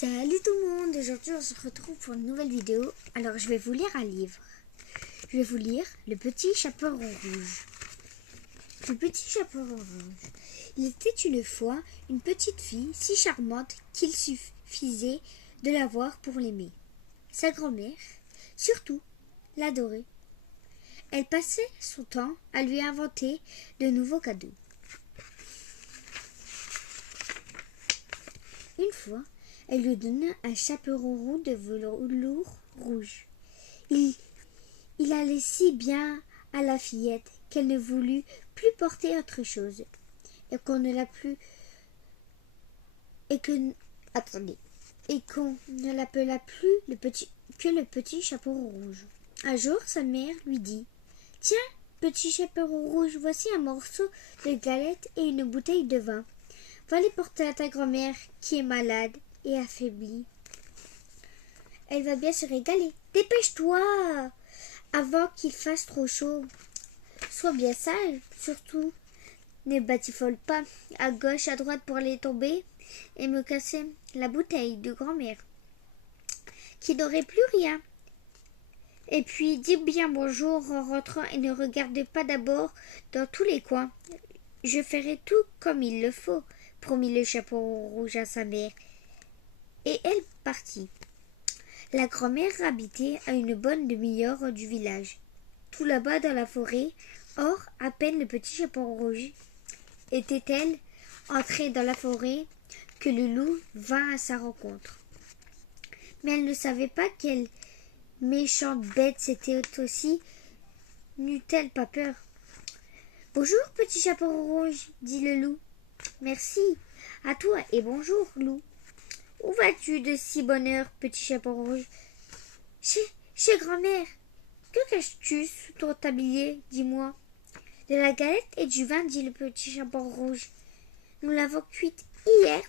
Salut tout le monde, aujourd'hui on se retrouve pour une nouvelle vidéo. Alors je vais vous lire un livre. Je vais vous lire Le Petit Chaperon Rouge. Le Petit Chaperon Rouge. Il était une fois une petite fille si charmante qu'il suffisait de la voir pour l'aimer. Sa grand-mère, surtout, l'adorait. Elle passait son temps à lui inventer de nouveaux cadeaux. Une fois, elle lui donna un chaperon roux de velours rouge. Il allait si bien à la fillette qu'elle ne voulut plus porter autre chose, et qu'on ne l'appela plus le petit chaperon rouge. Un jour, sa mère lui dit: Tiens, petit chaperon rouge, voici un morceau de galette et une bouteille de vin. Va les porter à ta grand-mère qui est malade et affaiblie. Elle va bien se régaler. Dépêche-toi avant qu'il fasse trop chaud. Sois bien sage, surtout ne batifole pas à gauche, à droite pour aller tomber et me casser la bouteille de grand-mère qui n'aurait plus rien. Et puis dis bien bonjour en rentrant et ne regarde pas d'abord dans tous les coins. Je ferai tout comme il le faut, promit le chaperon rouge à sa mère. Et elle partit. La grand-mère habitait à une bonne demi-heure du village, tout là-bas dans la forêt. Or, à peine le petit chaperon rouge était-elle entrée dans la forêt que le loup vint à sa rencontre. Mais elle ne savait pas quelle méchante bête c'était aussi. N'eut-elle pas peur? Bonjour, petit chaperon rouge, dit le loup. Merci, à toi et bonjour, loup. Où vas-tu de si bonne heure, petit chaperon rouge? Chez grand-mère. Que caches-tu sous ton tablier, dis-moi? De la galette et du vin, dit le petit chaperon rouge. Nous l'avons cuite hier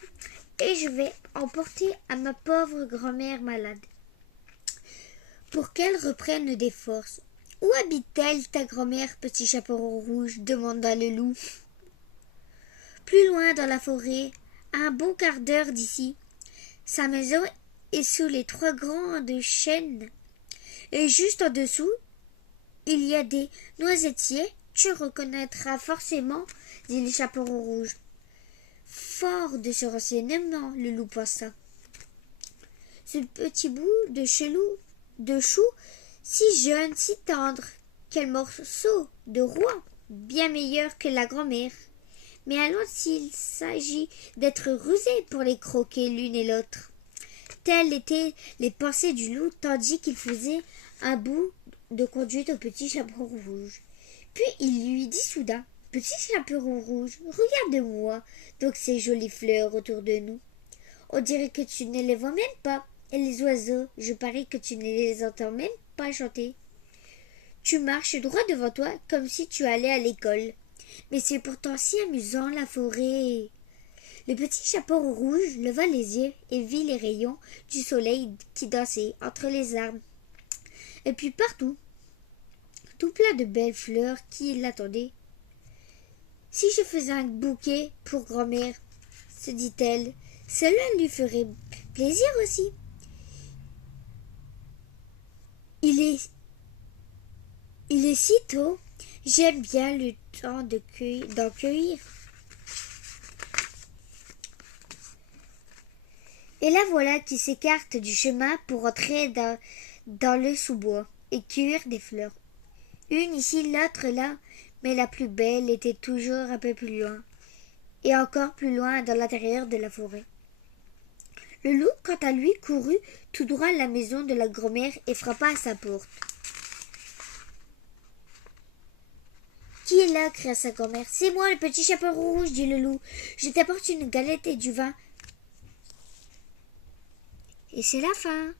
et je vais en porter à ma pauvre grand-mère malade, pour qu'elle reprenne des forces. Où habite-t-elle, ta grand-mère, petit chaperon rouge? Demanda le loup. Plus loin dans la forêt, à un bon quart d'heure d'ici. Sa maison est sous les 3 grandes chênes. Et juste en dessous, il y a des noisetiers. Tu reconnaîtras forcément, dit le chaperon rouge. Fort de ce renseignement, le loup pensa. Ce petit bout de chou, si jeune, si tendre, quel morceau de roi, bien meilleur que la grand-mère. Mais alors s'il s'agit d'être rusés pour les croquer l'une et l'autre. Telles étaient les pensées du loup, tandis qu'il faisait un bout de conduite au petit chaperon rouge. Puis il lui dit soudain: Petit chaperon rouge, regarde-moi donc ces jolies fleurs autour de nous. On dirait que tu ne les vois même pas. Et les oiseaux, je parie que tu ne les entends même pas chanter. Tu marches droit devant toi comme si tu allais à l'école. Mais c'est pourtant si amusant, la forêt. Le petit chaperon rouge leva les yeux et vit les rayons du soleil qui dansaient entre les arbres. Et puis partout, tout plein de belles fleurs qui l'attendaient. Si je faisais un bouquet pour grand-mère, se dit-elle, cela lui ferait plaisir aussi. Il est si tôt, j'aime bien le temps d'en cueillir. Et la voilà qui s'écarte du chemin pour entrer dans le sous-bois et cueillir des fleurs. Une ici, l'autre là, mais la plus belle était toujours un peu plus loin, et encore plus loin dans l'intérieur de la forêt. Le loup, quant à lui, courut tout droit à la maison de la grand-mère et frappa à sa porte. Qui est là? Cria sa grand-mère. C'est moi, le petit chaperon rouge, dit le loup. Je t'apporte une galette et du vin. Et c'est la fin.